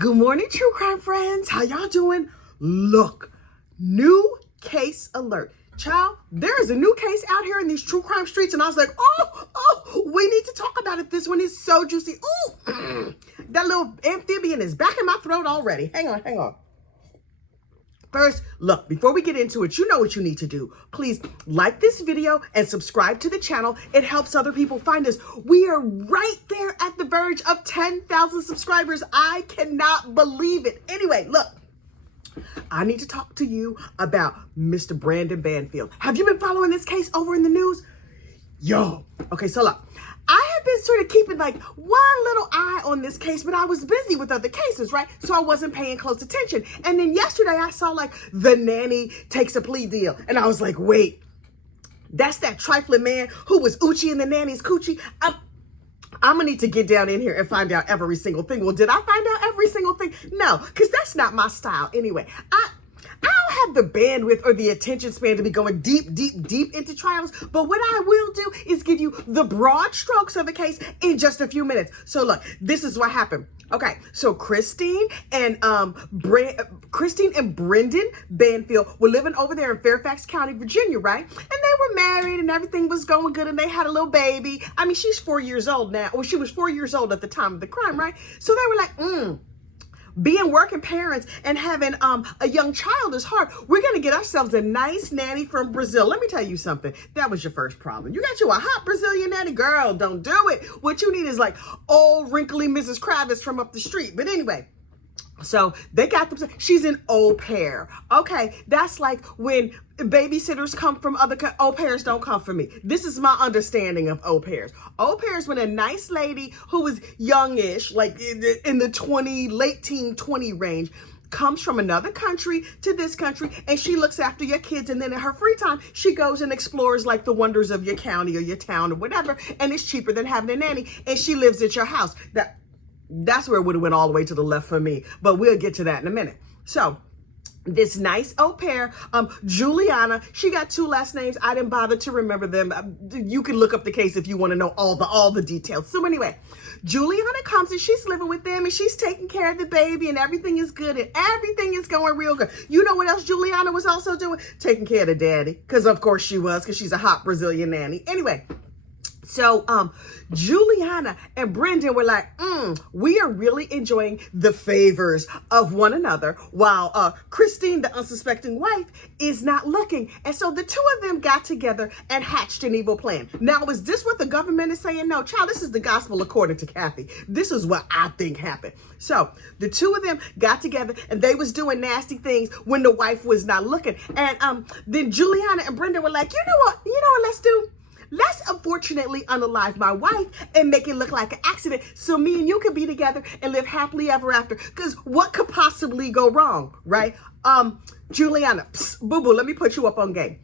Good morning, true crime friends. How y'all doing? Look, new case alert. Child, there is a new case out here in these true crime streets, and I was like, we need to talk about it. This one is so juicy. Ooh, that little amphibian is back in my throat already. Hang on. First, look, before we get into it, you know what you need to do. Please like this video and subscribe to the channel. It helps other people find us. We are right there at the verge of 10,000 subscribers. I cannot believe it. Anyway, look, I need to talk to you about Mr. BrendanBanfield. Have you been following this case over in the news? Yo, okay, so look. I have been sort of keeping like one little eye on this case, but I was busy with other cases, right? So I wasn't paying close attention. And then yesterday I saw like the nanny takes a plea deal. And I was like, wait, that's that trifling man who was Oochie in the nanny's coochie. I'm gonna need to get down in here and find out every single thing. Well, did I find out every single thing? No, because that's not my style anyway. I don't have the bandwidth or the attention span to be going deep into trials, but what I will do is give you the broad strokes of the case in just a few minutes. So look, this is what happened. Okay, so Christine and Brendan Banfield were living over there in Fairfax County, Virginia, right? And they were married and everything was going good and they had a little baby. I mean, she's 4 years old now. Well, she was 4 years old at the time of the crime, right? So they were like, being working parents and having a young child is hard. We're going to get ourselves a nice nanny from Brazil. Let me tell you something. That was your first problem. You got you a hot Brazilian nanny. Girl, don't do it. What you need is like old wrinkly Mrs. Kravitz from up the street. But anyway, so they got them. She's an au pair. Okay, that's like when babysitters come from other au pairs don't come from me. This is my understanding of au pairs. Au pairs when a nice lady who was youngish, like in the late teen 20 range, comes from another country to this country and she looks after your kids, and then in her free time she goes and explores like the wonders of your county or your town or whatever, and it's cheaper than having a nanny, and she lives at your house. That's where it would have went all the way to the left for me, but we'll get to that in a minute. So this nice au pair, Juliana, she got two last names. I didn't bother to remember them. You can look up the case if you want to know all the details. So anyway, Juliana comes and she's living with them and she's taking care of the baby and everything is good and everything is going real good. You know what else Juliana was also doing? Taking care of the daddy, because of course she was, because she's a hot Brazilian nanny. Anyway, so Juliana and Brendan were like, we are really enjoying the favors of one another while Christine, the unsuspecting wife, is not looking. And so the two of them got together and hatched an evil plan. Now, is this what the government is saying? No, child, this is the gospel according to Kathy. This is what I think happened. So the two of them got together and they was doing nasty things when the wife was not looking. And then Juliana and Brendan were like, you know what let's do? Let's unfortunately unalive my wife and make it look like an accident so me and you can be together and live happily ever after. Because what could possibly go wrong, right? Juliana, boo-boo, let me put you up on game.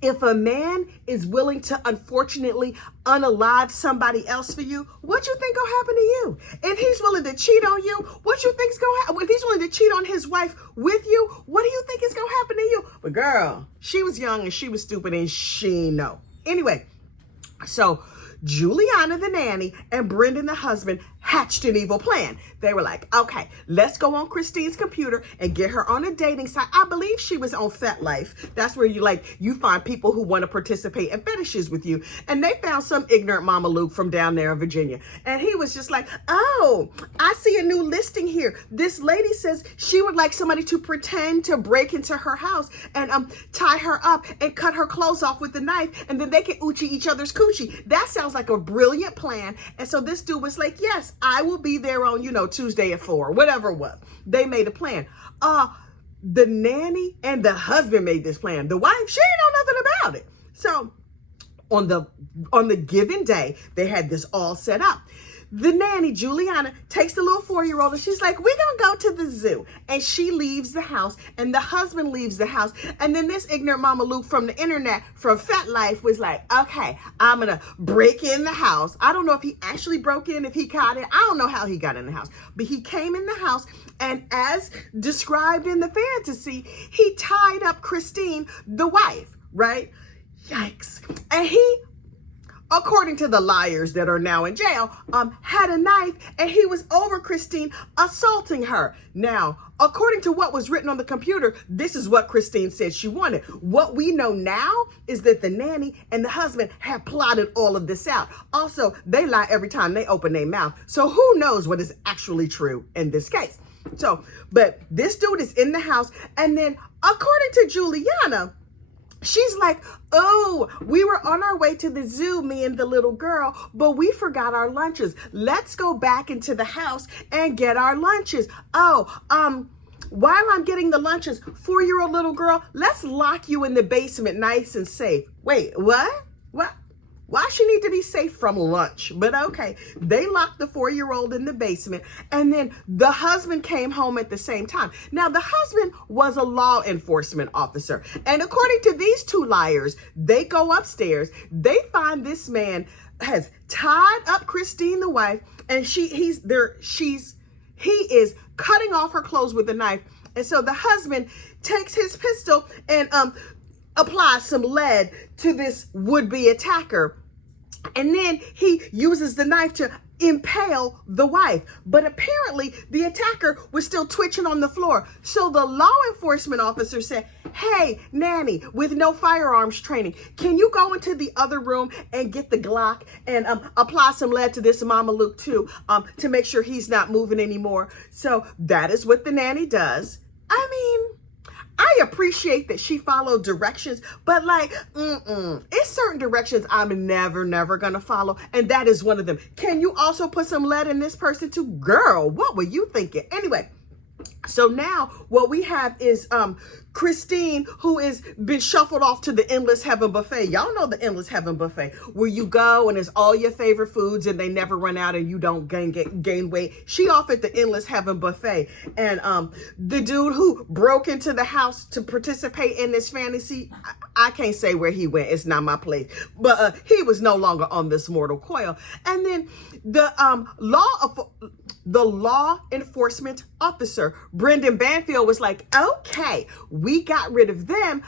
If a man is willing to unfortunately unalive somebody else for you, what you think gonna happen to you? If he's willing to cheat on you, what you think's gonna happen? If he's willing to cheat on his wife with you, what do you think is gonna happen to you? But girl, she was young and she was stupid and she know. Anyway, so Juliana, the nanny, and Brendan, the husband, hatched an evil plan. They were like, okay, let's go on Christine's computer and get her on a dating site. I believe she was on FetLife. That's where you find people who want to participate in fetishes with you. And they found some ignorant Mama Luke from down there in Virginia. And he was just like, oh, I see a new listing here. This lady says she would like somebody to pretend to break into her house and tie her up and cut her clothes off with a knife, and then they can oochie each other's coochie. That sounds like a brilliant plan. And so this dude was like, yes, I will be there on, Tuesday at 4, whatever it was. They made a plan. The nanny and the husband made this plan. The wife, she didn't know nothing about it. So on the given day, they had this all set up. The nanny, Juliana, takes the little 4-year-old and she's like, we're going to go to the zoo. And she leaves the house and the husband leaves the house. And then this ignorant Mama Luke from the internet, from FetLife, was like, okay, I'm going to break in the house. I don't know if he actually broke in, if he got in. I don't know how he got in the house. But he came in the house, and as described in the fantasy, he tied up Christine, the wife, right? Yikes. And he according to the liars that are now in jail, had a knife and he was over Christine assaulting her. Now, according to what was written on the computer, this is what Christine said she wanted. What we know now is that the nanny and the husband have plotted all of this out. Also, they lie every time they open their mouth. So who knows what is actually true in this case? So, but this dude is in the house, and then according to Juliana, she's like, oh, we were on our way to the zoo, me and the little girl, but we forgot our lunches. Let's go back into the house and get our lunches. Oh, while I'm getting the lunches, 4-year-old little girl, let's lock you in the basement nice and safe. Wait, what? What? Why she need to be safe from lunch? But okay, they locked the 4-year-old in the basement, and then the husband came home at the same time. Now, the husband was a law enforcement officer, and according to these two liars, they go upstairs, they find this man has tied up Christine, the wife, and he is cutting off her clothes with a knife. And so the husband takes his pistol and applies some lead to this would-be attacker. And then he uses the knife to impale the wife. But apparently the attacker was still twitching on the floor. So the law enforcement officer said, hey, Nanny, with no firearms training, can you go into the other room and get the Glock and apply some lead to this Mama Luke too, to make sure he's not moving anymore? So that is what the nanny does. I mean, I appreciate that she followed directions, but like, it's certain directions I'm never gonna follow, and that is one of them. Can you also put some lead in this person too? Girl, what were you thinking? Anyway, so now what we have is Christine, who has been shuffled off to the Endless Heaven Buffet. Y'all know the Endless Heaven Buffet, where you go and it's all your favorite foods and they never run out and you don't gain weight. She off at the Endless Heaven Buffet. And the dude who broke into the house to participate in this fantasy, I can't say where he went. It's not my place. But he was no longer on this mortal coil. And then the law enforcement officer, BrendanBanfield, was like, okay, we got rid of them.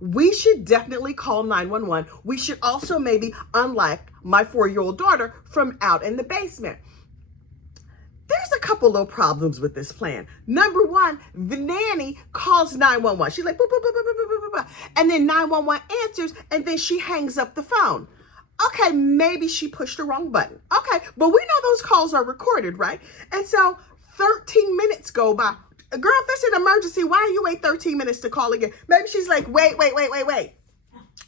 We should definitely call 911. We should also maybe unlock my 4-year-old daughter from out in the basement. There's a couple little problems with this plan. Number one, the nanny calls 911. She's like, boop, boop, boop, boop, boop, boop, boop, boop. And then 911 answers, and then she hangs up the phone. Okay, maybe she pushed the wrong button. Okay, but we know those calls are recorded, right? And so 13 minutes go by. Girl, if it's an emergency, why you wait 13 minutes to call again? Maybe she's like, wait.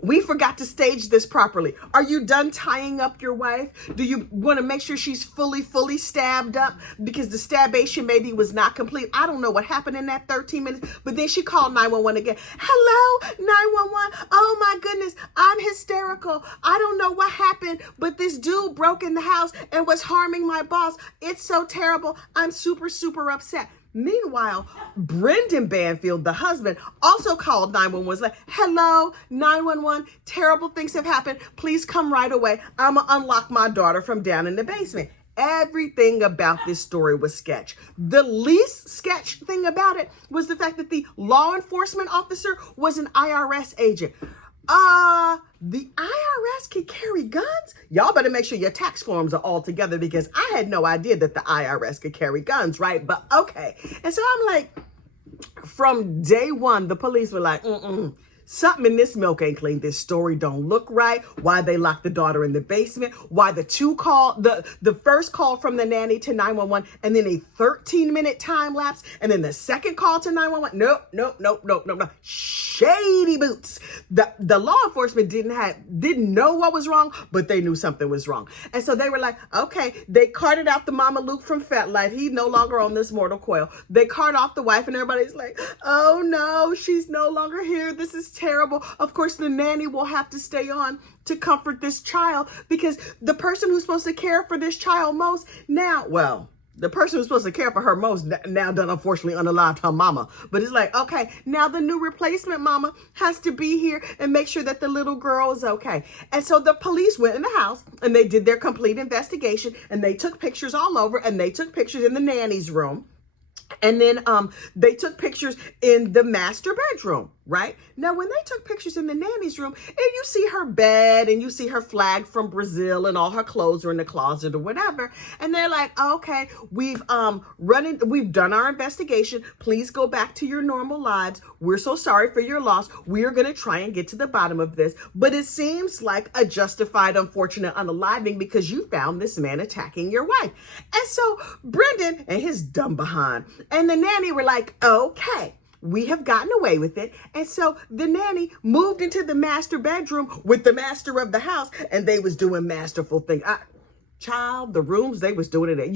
We forgot to stage this properly. Are you done tying up your wife? Do you want to make sure she's fully stabbed up? Because the stabation maybe was not complete. I don't know what happened in that 13 minutes. But then she called 911 again. Hello, 911. Oh my goodness, I'm hysterical. I don't know what happened, but this dude broke in the house and was harming my boss. It's so terrible. I'm super upset. Meanwhile, BrendanBanfield, the husband, also called 911. Was like, hello, 911, terrible things have happened. Please come right away. I'm going to unlock my daughter from down in the basement. Everything about this story was sketch. The least sketch thing about it was the fact that the law enforcement officer was an IRS agent. The IRS can carry guns? Y'all better make sure your tax forms are all together, because I had no idea that the IRS could carry guns, right? But okay. And so I'm like, from day one, the police were like, something in this milk ain't clean. This story don't look right. Why they locked the daughter in the basement? Why the first call from the nanny to 911, and then a 13-minute time lapse, and then the second call to 911. Nope. Shady boots. The law enforcement didn't know what was wrong, but they knew something was wrong. And so they were like, okay, they carted out the Mama Luke from Fat Life. He's no longer on this mortal coil. They cart off the wife, and everybody's like, oh no, she's no longer here. This is terrible. Of course, the nanny will have to stay on to comfort this child, because the person who's supposed to care for this child most the person who's supposed to care for her most now done unfortunately unalived her mama. But it's like, okay, now the new replacement mama has to be here and make sure that the little girl is okay. And so the police went in the house and they did their complete investigation, and they took pictures all over, and they took pictures in the nanny's room. And then they took pictures in the master bedroom. right? Now, when they took pictures in the nanny's room and you see her bed and you see her flag from Brazil and all her clothes are in the closet or whatever, and they're like, okay, we've done our investigation. Please go back to your normal lives. We're so sorry for your loss. We're going to try and get to the bottom of this. But it seems like a justified, unfortunate unaliving because you found this man attacking your wife. And so Brendan and his dumb behind and the nanny were like, okay, we have gotten away with it. And so the nanny moved into the master bedroom with the master of the house, and they was doing masterful things. Child, the rooms they was doing it at.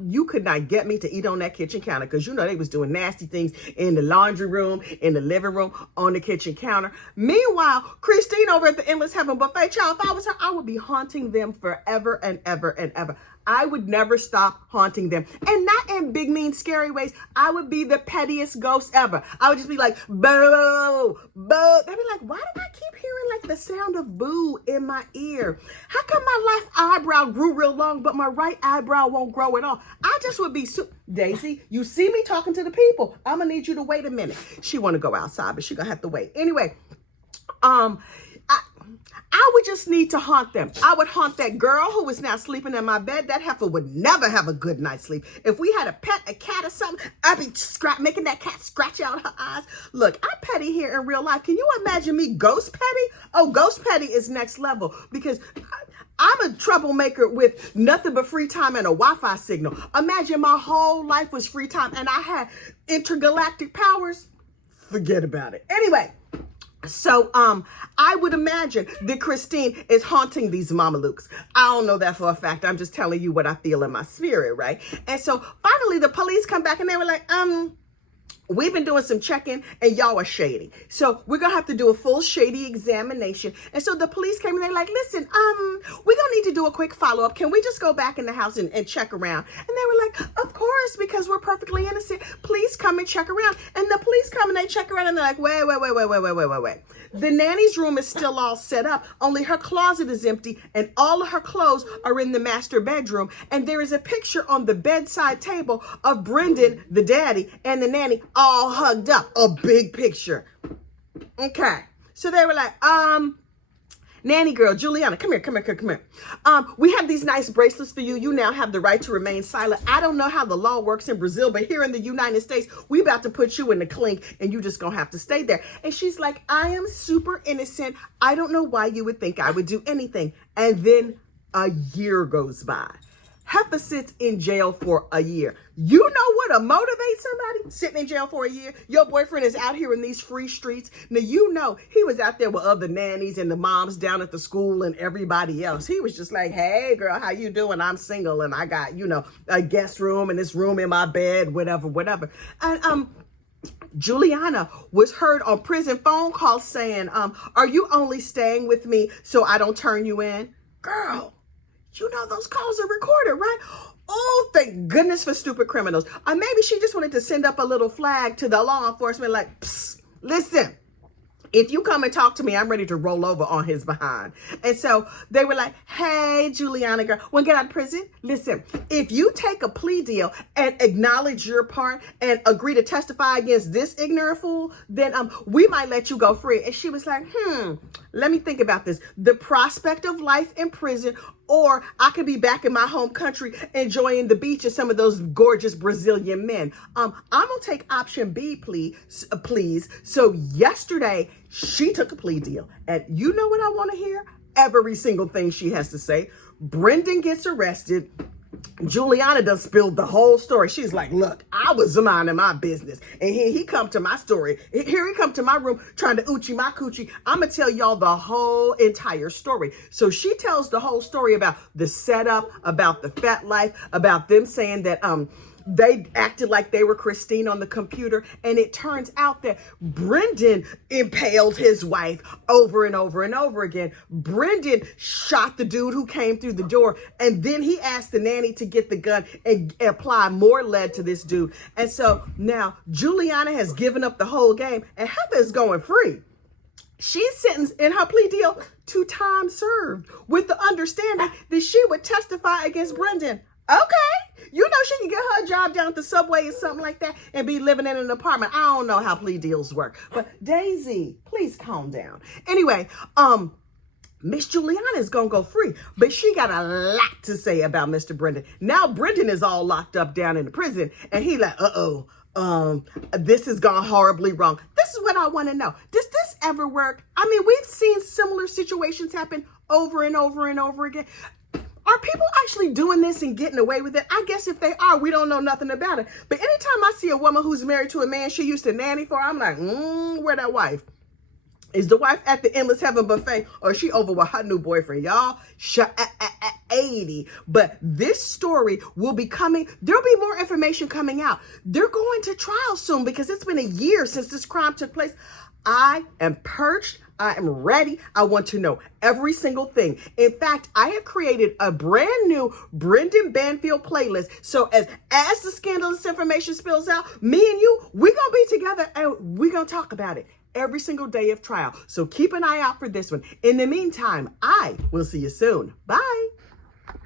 You could not get me to eat on that kitchen counter because you know they was doing nasty things in the laundry room, in the living room, on the kitchen counter. Meanwhile, Christine over at the Endless Heaven Buffet, child, if I was her, I would be haunting them forever and ever and ever. I would never stop haunting them. And not in big, mean, scary ways. I would be the pettiest ghost ever. I would just be like, boo, boo. They'd be like, why do I keep hearing like the sound of boo in my ear? How come my left eyebrow grew real long, but my right eyebrow won't grow at all? I just would be, Daisy, you see me talking to the people. I'm going to need you to wait a minute. She want to go outside, but she going to have to wait. Anyway, I would just need to haunt them. I would haunt that girl who is now sleeping in my bed. That heifer would never have a good night's sleep. If we had a pet, a cat or something, I'd be making that cat scratch out her eyes. Look, I'm petty here in real life. Can you imagine me ghost petty? Oh, ghost petty is next level because I'm a troublemaker with nothing but free time and a Wi-Fi signal. Imagine my whole life was free time and I had intergalactic powers. Forget about it. Anyway. So, I would imagine that Christine is haunting these mamalukes. I don't know that for a fact. I'm just telling you what I feel in my spirit, right? And so finally the police come back and they were like, we've been doing some checking and y'all are shady. So we're going to have to do a full shady examination. And so the police came and they're like, listen, we're going to need to do a quick follow-up. Can we just go back in the house and check around? And they were like, of course, because we're perfectly innocent. Please come and check around. And the police come and they check around and they're like, wait. The nanny's room is still all set up. Only her closet is empty and all of her clothes are in the master bedroom. And there is a picture on the bedside table of Brendan, the daddy, and the nanny all hugged up. A big picture. Okay. So they were like, nanny girl, Juliana, come here. We have these nice bracelets for you. You now have the right to remain silent. I don't know how the law works in Brazil, but here in the United States, we about to put you in the clink and you just gonna have to stay there. And she's like, I am super innocent. I don't know why you would think I would do anything. And then a year goes by. Heifer sits in jail for a year. You know what to motivate somebody sitting in jail for a year? Your boyfriend is out here in these free streets. Now, you know, he was out there with other nannies and the moms down at the school and everybody else. He was just like, hey, girl, how you doing? I'm single and I got, you know, a guest room and this room in my bed, whatever. And Juliana was heard on prison phone calls saying, are you only staying with me so I don't turn you in? Girl. You know those calls are recorded, right? Oh, thank goodness for stupid criminals. Or maybe she just wanted to send up a little flag to the law enforcement like, psst, listen, if you come and talk to me, I'm ready to roll over on his behind. And so they were like, hey, Juliana girl, want to get out of prison? Listen, if you take a plea deal and acknowledge your part and agree to testify against this ignorant fool, then we might let you go free. And she was like, let me think about this. The prospect of life in prison, or I could be back in my home country enjoying the beach and some of those gorgeous Brazilian men. I'm going to take option B, please. So yesterday, she took a plea deal. And you know what I want to hear? Every single thing she has to say. Brendan gets arrested. Juliana done spilled the whole story. She's like, look, I was minding my business. And here he come to my story. Here he come to my room trying to oochie my coochie. I'm going to tell y'all the whole entire story. So she tells the whole story about the setup, about the fat life, about them saying that they acted like they were Christine on the computer. And it turns out that Brendan impaled his wife over and over and over again. Brendan shot the dude who came through the door. And then he asked the nanny to get the gun and apply more lead to this dude. And so now Juliana has given up the whole game and Heather is going free. She's sentenced in her plea deal to time served with the understanding that she would testify against Brendan. Okay. You know she can get her job down at the Subway or something like that and be living in an apartment. I don't know how plea deals work. But Daisy, please calm down. Anyway, Miss Juliana is going to go free, but she got a lot to say about Mr. Brendan. Now Brendan is all locked up down in the prison, and he like, this has gone horribly wrong. This is what I want to know. Does this ever work? I mean, we've seen similar situations happen over and over and over again. Are people actually doing this and getting away with it? I guess if they are, we don't know nothing about it. But anytime I see a woman who's married to a man she used to nanny for, I'm like, where that wife? Is the wife at the Endless Heaven buffet, or is she over with her new boyfriend? Y'all, 80. But this story will be coming. There'll be more information coming out. They're going to trial soon because it's been a year since this crime took place. I am perched. I am ready. I want to know every single thing. In fact, I have created a brand new Brendan Banfield playlist. So as the scandalous information spills out, me and you, we're going to be together and we're going to talk about it every single day of trial. So keep an eye out for this one. In the meantime, I will see you soon. Bye.